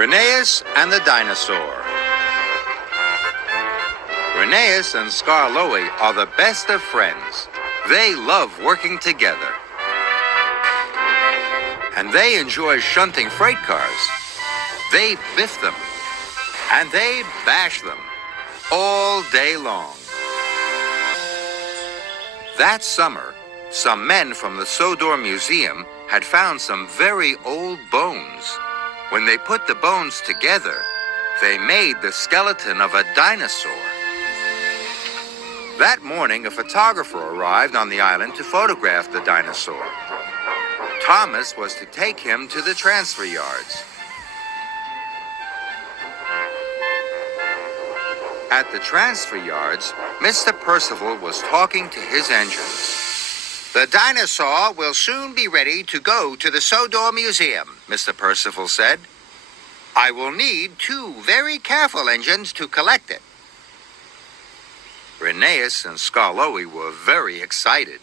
Rheneas and the Dinosaur. Rheneas and Skarloey are the best of friends. They love working together. And they enjoy shunting freight cars. They biff them. And they bash them all day long. That summer, some men from the Sodor Museum had found some very old bones. When they put the bones together, they made the skeleton of a dinosaur. That morning, a photographer arrived on the island to photograph the dinosaur. Thomas was to take him to the transfer yards. At the transfer yards, Mr. Percival was talking to his engines. The dinosaur will soon be ready to go to the Sodor Museum, Mr. Percival said. I will need 2 very careful engines to collect it. Rheneas and Skarloey were very excited.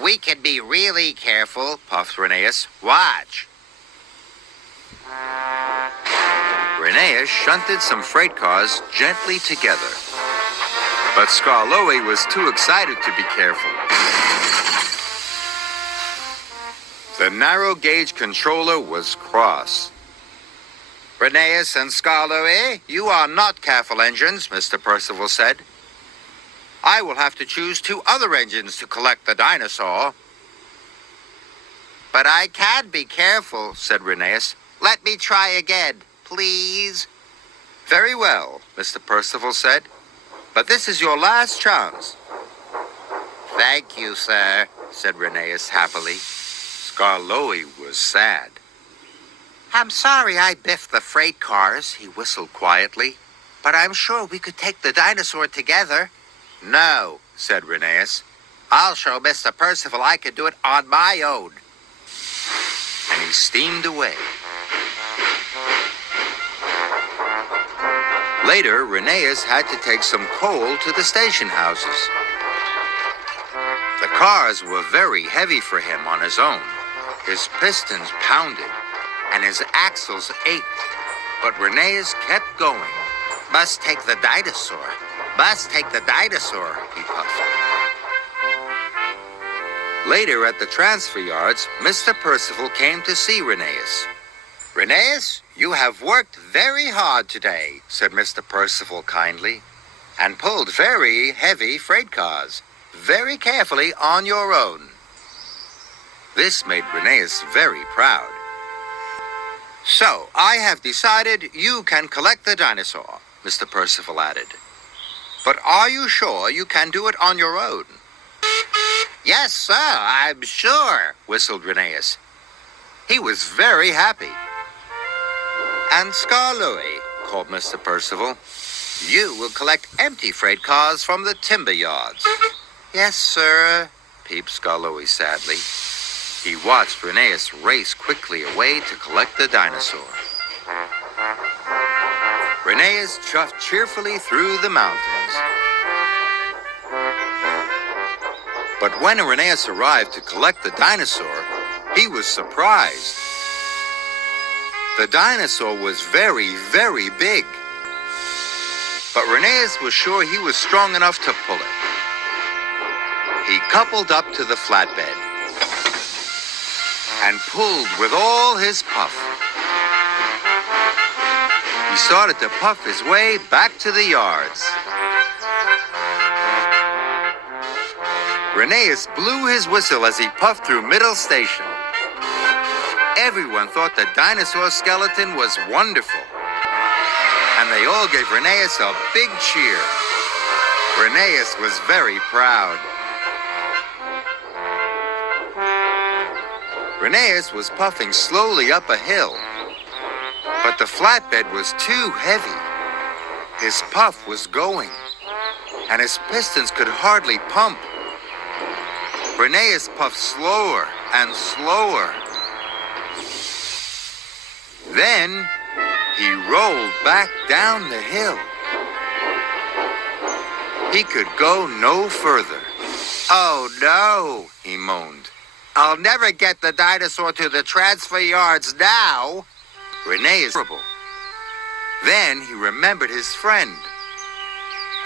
We can be really careful, puffed Rheneas. Watch. Rheneas shunted some freight cars gently together. But Skarloey was too excited to be careful. The narrow gauge controller was cross. Rheneas and Skarloey, you are not careful engines, Mr. Percival said. I will have to choose 2 other engines to collect the dinosaur. But I can be careful, said Rheneas. Let me try again, please. Very well, Mr. Percival said. But this is your last chance. Thank you, sir, said Rheneas happily. Skarloey was sad. I'm sorry I biffed the freight cars, he whistled quietly. But I'm sure we could take the dinosaur together. No, said Rheneas. I'll show Mr. Percival I can do it on my own. And he steamed away. Later, Rheneas had to take some coal to the station houses. The cars were very heavy for him on his own. His pistons pounded, and his axles ached. But Rheneas kept going. Must take the dinosaur. Must take the dinosaur, he puffed. Later at the transfer yards, Mr. Percival came to see Rheneas. Rheneas, you have worked very hard today, said Mr. Percival kindly, and pulled very heavy freight cars, very carefully on your own. This made Rheneas very proud. So, I have decided you can collect the dinosaur, Mr. Percival added. But are you sure you can do it on your own? Yes, sir, I'm sure, whistled Rheneas. He was very happy. And Skarloey, called Mr. Percival, you will collect empty freight cars from the timber yards. Yes, sir, peeped Skarloey sadly. He watched Rheneas race quickly away to collect the dinosaur. Rheneas chuffed cheerfully through the mountains. But when Rheneas arrived to collect the dinosaur, he was surprised. The dinosaur was very, very big. But Rheneas was sure he was strong enough to pull it. He coupled up to the flatbed and pulled with all his puff. He started to puff his way back to the yards. Rheneas blew his whistle as he puffed through Middle Station. Everyone thought the dinosaur skeleton was wonderful. And they all gave Rheneas a big cheer. Rheneas was very proud. Rheneas was puffing slowly up a hill. But the flatbed was too heavy. His puff was going, and his pistons could hardly pump. Rheneas puffed slower and slower. Then he rolled back down the hill. He could go no further. Oh, no, he moaned. I'll never get the dinosaur to the transfer yards now. Renee is horrible. Then he remembered his friend.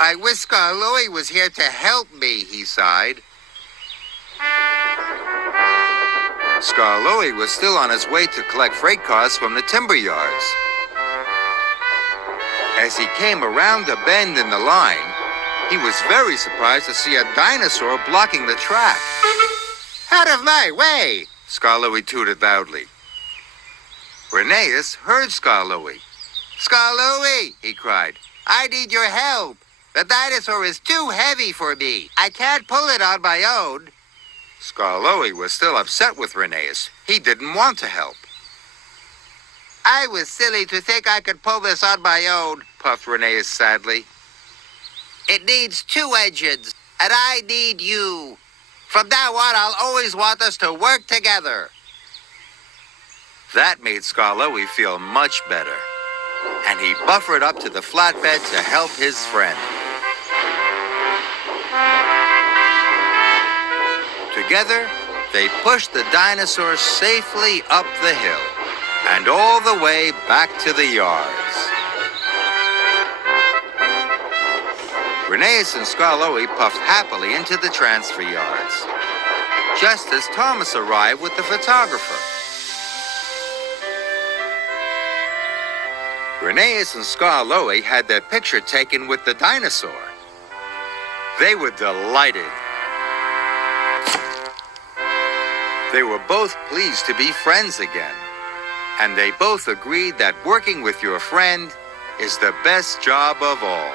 I wish Scarloey was here to help me, he sighed. Scarloey was still on his way to collect freight cars from the timber yards. As he came around the bend in the line, he was very surprised to see a dinosaur blocking the track. Out of my way, Scarloey tooted loudly. Rheneas heard Scarloey. Scarloey, he cried, I need your help. The dinosaur is too heavy for me. I can't pull it on my own. Scarloey was still upset with Rheneas. He didn't want to help. I was silly to think I could pull this on my own, puffed Rheneas sadly. It needs 2 engines, and I need you. From now on, I'll always want us to work together. That made Scarloey feel much better, and he buffered up to the flatbed to help his friend. Together, they pushed the dinosaur safely up the hill and all the way back to the yards. Rheneas and Scarloey puffed happily into the transfer yards, just as Thomas arrived with the photographer. Rheneas and Scarloey had their picture taken with the dinosaur. They were delighted. They were both pleased to be friends again, and they both agreed that working with your friend is the best job of all.